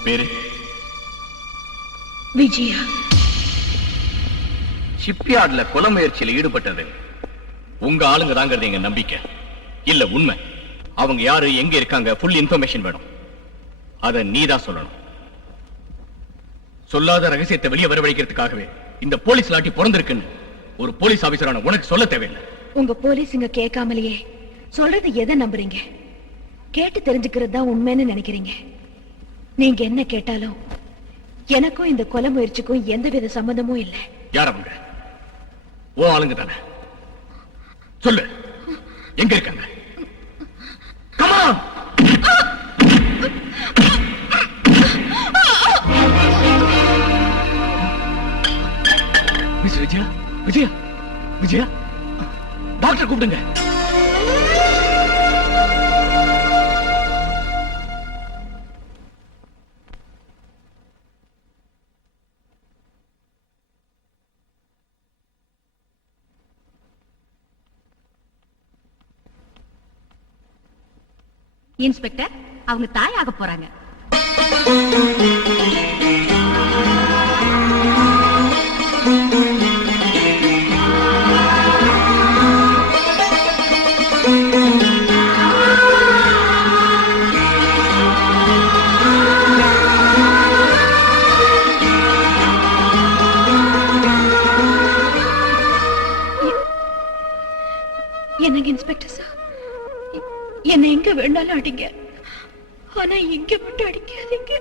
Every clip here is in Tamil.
உன் பேரு? விஜயா. ஷிப்யார்ட்ல கொலை முயற்சியில ஈடுபட்டது. உங்க ஆளுங்க தாங்கிறது எங்க நம்பிக்கை. இல்ல உண்மை. அவங்க யாரு எங்க இருக்காங்க ஃபுல் இன்ஃபர்மேஷன் வேணும். அத நீதான் சொல்லணும். சொல்லாத ரகசியத்தை வெளியே வரவழைக்கிறதுக்காகவே இந்த போலீஸ் லாட்டி பிறந்திருக்குன்னு ஒரு போலீஸ் ஆபீசரான உனக்கு சொல்ல தேவையில்லை. உங்க போலீஸுங்க கேட்காமலேயே சொல்றது எதை நம்புறீங்க? கேட்டு தெரிஞ்சுக்கிறது தான் உண்மைன்னு நினைக்கிறீங்க. நீங்க என்ன கேட்டாலும் எனக்கும் இந்த கொலை முயற்சிக்கும் எந்தவித சம்பந்தமும் இல்லை. யார் அவங்க ஓ ஆளுங்க தானே. சொல்லு. எங்க இருக்காங்க? மிஸ் விஜயா விஜயா விஜயா டாக்டர் கூப்பிடுங்க. இன்ஸ்பெக்டர் அவங்க தாயாக போறாங்க. என்னங்க இன்ஸ்பெக்டர் என்னை எங்க வேணாலும் அடிங்க. ஆனா இங்க மட்டும் அடிக்காதீங்க.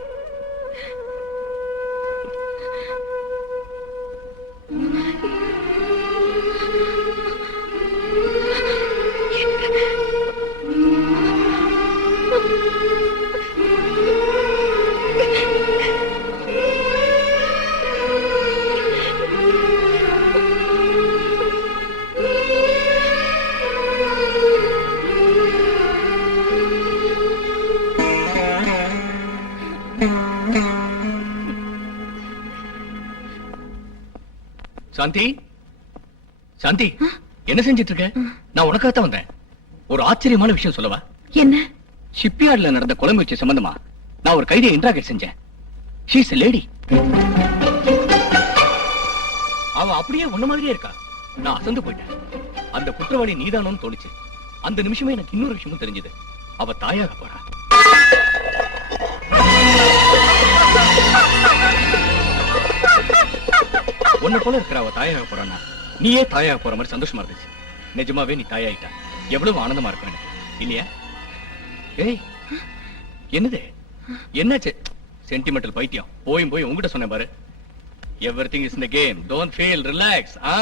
சாந்தி? சாந்தி என்ன செஞ்சிட்டு இருக்க நான் உனக்காகத்தான் வந்தேன். ஒரு ஆச்சரியமான விஷயம் சொல்லவா? என்ன? ஷிப்யார்ட்ல நடந்த கொலை முயற்சி சம்பந்தமா? நான் ஒரு கைதியை இன்ட்ராகேட் செஞ்சேன். ஷீஸ் லேடி அவ அப்படியே உன்ன மாதிரியே இருக்கா. நான் அசந்து போயிட்டேன். அந்த குற்றவாளி நீதானோன்னு தோணுச்சு. அந்த நிமிஷமே எனக்கு இன்னொரு விஷயமும் தெரிஞ்சது. அவ தாயாக போறா. உன்னை போல இருக்கிற அவ தாயாக போறானா நீயே தாயாக போற மாதிரி சந்தோஷமா இருந்துச்சு. நிஜமாவே நீ தாயாயிட்டா. எவ்வளவு ஆனந்தமா இருக்கும் எனக்கு. இல்லையா? ஏய் என்னது? என்னாச்சு? சென்டிமெண்டல் பைத்தியம். போயும் போய் உங்ககிட்ட சொன்னேன் பாரு. எவ்ரி திங் இஸ் இந்த கேம் டோன்ட் ஃபீல் ரிலாக்ஸ் ஆ.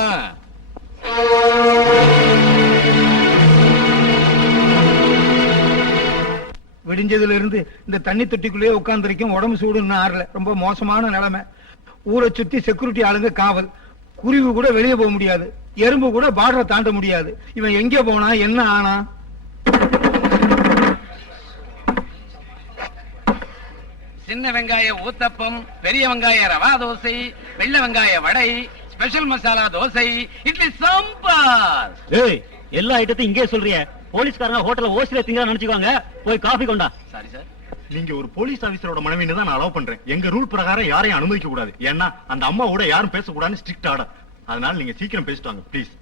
விடிஞ்சதுல இருந்து இந்த தண்ணி தொட்டிக்குள்ளேயே உட்கார்ந்திருக்கும் உடம்பு சூடுன்னு ஆறல. ரொம்ப மோசமான நிலைமை. ஊரை சுத்தி செக்யூரிட்டி ஆளுங்க காவல். குருவி கூட வெளியே போக முடியாது. எறும்பு கூட பார்டரை தாண்ட முடியாது. இவன் எங்க போனா என்ன ஆனா? சின்ன வெங்காய ஊத்தப்பம் பெரிய வெங்காய ரவா தோசை வெள்ளை வெங்காய வடை ஸ்பெஷல் மசாலா தோசை இட்லி சாம்பார். ஏய் எல்லா ஐட்டத்தையும் இங்கே சொல்றிய. போலீஸ்காரங்க ஹோட்டல்ல ஓசில திங்க நினைச்சுக்குவாங்க போய் காஃபி கொண்டா. சாரி சார் நீங்க ஒரு போலீஸ் ஆபீசரோட மனைவின்னு தான் நான் அலோவ் பண்றேன். எங்க ரூல் பிரகாரம் யாரையும் அனுமதிக்க கூடாது. ஏன்னா அந்த அம்மாவோட யாரும் பேசக்கூடாதுன்னு ஸ்ட்ரிக்ட் ஆர்டர் அதனால நீங்க சீக்கிரம் பேசிட்டு வாங்க ப்ளீஸ்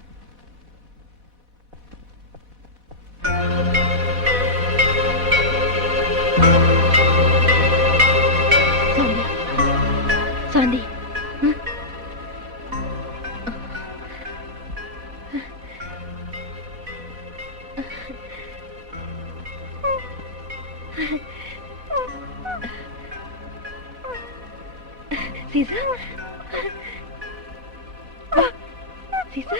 சீசா வா, சீசா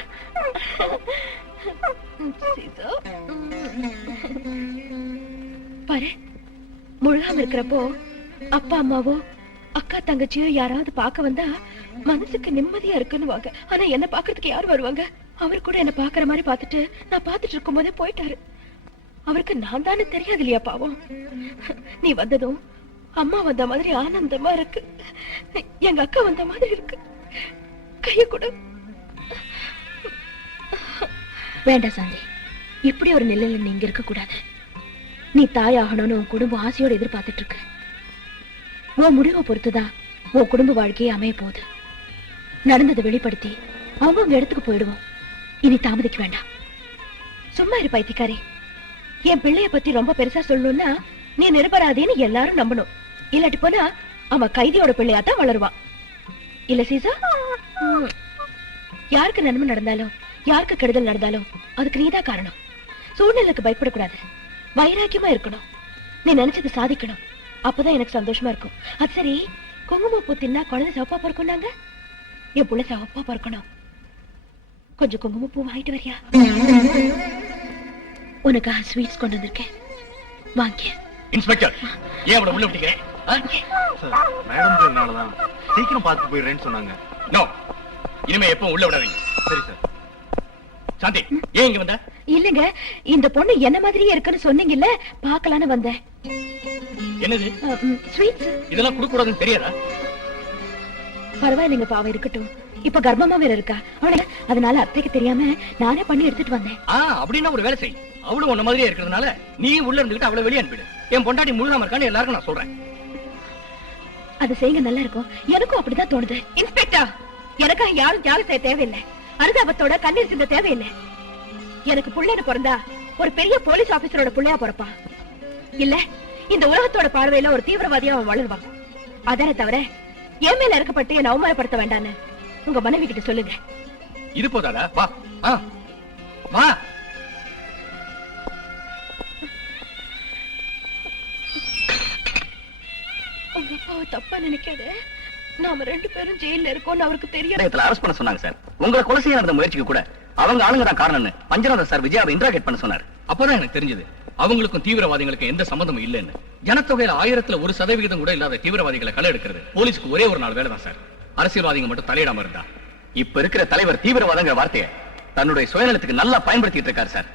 பாரு முழுகாம இருக்கிறப்போ அப்பா அம்மாவோ அக்கா தங்கச்சியோ யாராவது பார்க்க வந்தா மனசுக்கு நிம்மதியா இருக்குன்னு வாங்க ஆனா என்ன பாக்குறதுக்கு யார் வருவாங்க? அவர் கூட என்ன பாக்குற மாதிரி பாத்துட்டு நான் பார்த்துட்டு இருக்கும் போதே போயிட்டாரு. அவருக்கு நான் தானே தெரியாது இல்லையா பாவம்? நீ வந்ததும் அம்மா வந்த மாதிரி ஆனந்தமா இருக்கு. எங்க அக்கா வந்த மாதிரி இருக்கு. கைய கொடு. வேண்டாம் சாந்தி. இப்படி ஒரு நிலையில நீங்க இருக்க கூடாது நீ தாயாகணும்னு உன் குடும்பம் ஆசையோட எதிர்பார்த்துட்டு இருக்கு. உன் முடிவை பொறுத்துதான் உன் குடும்ப வாழ்க்கையே அமைய போகுது. நடந்ததை வெளிப்படுத்தி அவங்க இடத்துக்கு போயிடுவோம். இனி தாமதிக்க வேண்டாம். சும்மா இரு பைத்தியக்காரி. என் பிள்ளைய பத்தி ரொம்ப பெருசா சொல்லணும்னா நீ நிரபராதேன்னு எல்லாரும் நம்பணும். இல்லாட்டி போனா அவன் கைதியோட பிள்ளையா தான் இல்ல சீசா? யாருக்கு நன்மை நடந்தாலும் யாருக்கு கெடுதல் நடந்தாலும் அதுக்கு நீதான் காரணம். சூழ்நிலைக்கு பயப்படக்கூடாது. வைராக்கியமா இருக்கணும். நீ நினைச்சது சாதிக்கணும். அப்பதான் எனக்கு சந்தோஷமா இருக்கும். அது சரி குங்குமப்பூ தின்னா குழந்தை சிவப்பா பிறக்கும்னாங்க? என் புள்ள சிவப்பா பிறக்கணும். கொஞ்சம் குங்குமப்பூ வாங்கிட்டு வரியா? உனக்காக ஸ்வீட்ஸ் கொண்டு வந்திருக்கேன். வாங்கிய. இன்ஸ்பெக்டர் ஏன் அவளை உள்ள விட்டீங்க? சார் மேடம்ன்றதுனாலதான் சீக்கிரம் பார்த்து போயிடுறேன்னு சொன்னாங்க. நோ இனிமே எப்பவும் உள்ள விடாதீங்க. சரி சார். சாந்தி ஏன் இங்க வந்த? இல்லங்க இந்த பொண்ணு என்ன மாதிரியே இருக்குன்னு சொன்னீங்கல்ல பார்க்கலான்னு வந்தேன். என்னது? ஸ்வீட்ஸ் இதெல்லாம் கொடுக்க கூடாதுன்னு தெரியாதா? பரவாயில்லைங்க பாவம் இருக்கட்டும். இப்ப கர்ப்பமா வேற இருக்கா? அவளை அதனால அத்தைக்கு தெரியாம நானே பண்ணி எடுத்துட்டு வந்தேன். ஆ அப்படின்னா ஒரு வேலை செய். அவளும் உன்ன மாதிரியே இருக்கிறதுனால நீ உள்ள இருந்துகிட்டு அவளை வெளியே அனுப்பிடு. என் பொண்டாட்டி முழுகாம இருக்கான்னு எல்லாருக்கும் நான் சொல்றேன். அது செய்யுங்க நல்லா இருக்கும். எனக்கும் அப்படிதான் தோணுது. இன்ஸ்பெக்டர் எனக்காக யாரும் தியாகம் செய்ய தேவையில்லை. அனுதாபத்தோட கண்ணீர் சிந்த தேவையில்லை. எனக்கு புள்ளைன்னு பிறந்தா ஒரு பெரிய போலீஸ் ஆபீசரோட புள்ளையா பிறப்பான். இல்ல இந்த உலகத்தோட பார்வையில ஒரு தீவிரவாதியா அவன் வளருவான். அதனை தவிர என் மேல இறக்கப்பட்டு என்னை அவமானப்படுத்த வேண்டான்னு உங்க மனைவி கிட்ட சொல்லுங்க. இது போதாடா வா வா. அப்பாவை தப்பா நினைக்காத. நாம ரெண்டு பேரும் ஜெயில இருக்கோம்னு அவருக்கு தெரியும். நேரத்துல அரெஸ்ட் பண்ண சொன்னாங்க சார். உங்களை கொலை செய்ய நடந்த முயற்சிக்கு கூட. அவங்க ஆளுங்க தான் காரணம்னு பஞ்சநாத சார் விஜயாவை இன்ட்ராகேட் பண்ண சொன்னார். அப்பதான் எனக்கு தெரிஞ்சது அவங்களுக்கும் தீவிரவாதிகளுக்கும் எந்த சம்பந்தமும் இல்லைன்னு. ஜனத்தொகையில ஆயிரத்துல ஒரு சதவிகிதம் கூட இல்லாத தீவிரவாதிகளை களை எடுக்கிறது. போலீஸ்க்கு ஒரே ஒரு நாள் வேலை தான் சார். அரசியல்வாதிங்க மட்டும் தலையிடாம இருந்தா. இப்ப இருக்கிற தலைவர் தீவிரவாதங்கிற வார்த்தையை தன்னுடைய சுயநலத்துக்கு நல்லா பயன்படுத்திட்டு இருக்காரு சார்.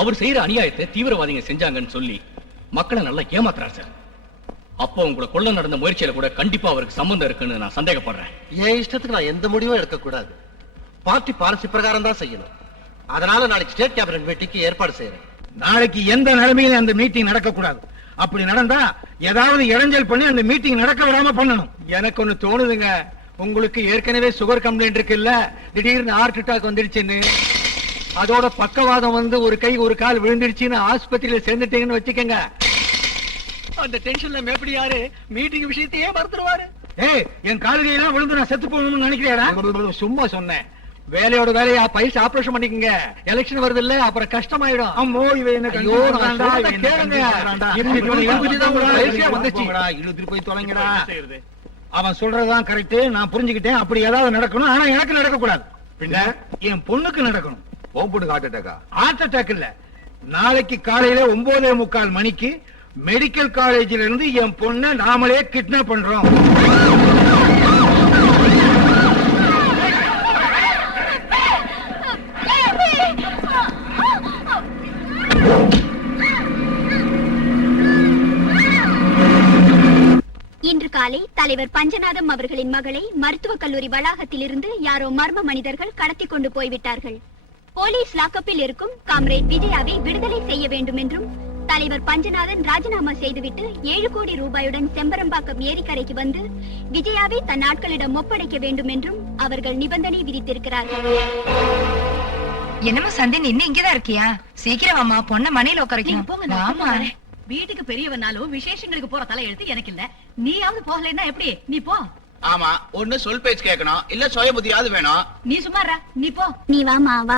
அவர் செய்யற அநியாயத்தை தீவிரவாதிங்க செஞ்சாங்கன்னு சொல்லி மக்களை நல்லா ஏமாத்துறாரு சார். அப்போ உங்களை கொள்ள நடந்த முயற்சியில கூட கண்டிப்பா அவருக்கு சம்பந்தம் இருக்குன்னு நான் சந்தேகப்படுறேன். என் இஷ்டத்துக்கு நான் எந்த முடிவும் எடுக்க கூடாது பார்ட்டி பாலிசி பிரகாரம் தான் செய்யணும். அதனால நாளைக்கு ஸ்டேட் கேபினட் மீட்டிங்க்கு ஏற்பாடு செய்யறேன். நாளைக்கு எந்த நிலைமையில அந்த மீட்டிங் நடக்க கூடாது அப்படி நடந்தா ஏதாவது இடைஞ்சல் பண்ணி அந்த மீட்டிங் நடக்க விடாம பண்ணணும். எனக்கு ஒண்ணு தோணுதுங்க. உங்களுக்கு ஏற்கனவே சுகர் கம்ப்ளைண்ட் இருக்குல்ல? திடீர்னு ஹார்ட் அட்டாக் வந்துடுச்சுன்னு அதோட பக்கவாதம் வந்து ஒரு கை ஒரு கால் விழுந்துடுச்சுன்னு ஆஸ்பத்திரியில சேர்ந்துட்டீங்கன்னு வச்சுக்கோங்க. அந்த டென்ஷன்ல மேப்படி யாரு மீட்டிங் விஷயத்தையே மறந்துடுவாரு ஏய் என் கால்கையெல்லாம் விழுந்து நான் செத்து போகணும்னு நினைக்கிறேடா. சும்மா சொன்னேன். வேலையோட வேலையா பைசா ஆபரேஷன் பண்ணிக்கங்க. எலெக்ஷன் வருது இல்ல அப்புறம் கஷ்டமாயிடும். அம்மோ இவ என்ன இழுத்துட்டு போய் தொலைங்கடா. அவன் சொல்றதுதான் கரெக்ட் நான் புரிஞ்சுக்கிட்டேன். அப்படி ஏதாவது நடக்கணும். ஆனா எனக்கு நடக்க கூடாது பின்ன? என் பொண்ணுக்கு நடக்கணும். பொண்ணுக்கு ஹார்ட் அட்டாக்கா ஹார்ட் அட்டாக் இல்ல. நாளைக்கு காலையில ஒன்பதே முக்கால் மணிக்கு மெடிக்கல் காலேஜில் இருந்து என் பொண்ணை நாமளே கிட்னாப் பண்றோம். இன்று காலை தலைவர் பஞ்சநாதம் அவர்களின் மகளை மருத்துவக் கல்லூரி வளாகத்திலிருந்து யாரோ மர்ம மனிதர்கள் கடத்தி கொண்டு போய்விட்டார்கள். போலீஸ் லாக்கப்பில் இருக்கும் காம்ரேட் விஜயாவை விடுதலை செய்ய வேண்டும் என்றும் தலைவர் பஞ்சநாதன் ராஜினாமா செய்துவிட்டு ஏழு கோடி ரூபாயுடன் செம்பரம்பாக்கம் ஏரிக்கரைக்கு வந்து விஜயாவை தன் ஆட்களிடம் ஒப்படைக்க வேண்டும் என்றும் அவர்கள் நிபந்தனை விதித்திருக்கிறார்கள் என்னமோ சந்தின் இன்னும் இங்கதான் இருக்கியா? சீக்கிரம் வாமா பொண்ண மனையில நீங்க உட்காரைக்கும் போங்க வரேன். வீட்டுக்கு பெரியவனாலும் விசேஷங்களுக்கு போற தலை எழுத்து எனக்கு இல்ல. நீயாவது போகலைன்னா எப்படி? நீ போ. ஆமா ஒண்ணு சொல் பேச்சு கேட்கணும். இல்ல சுய புத்தியாவது வேணும். நீ சும்மாரா நீ போ. நீ வாமா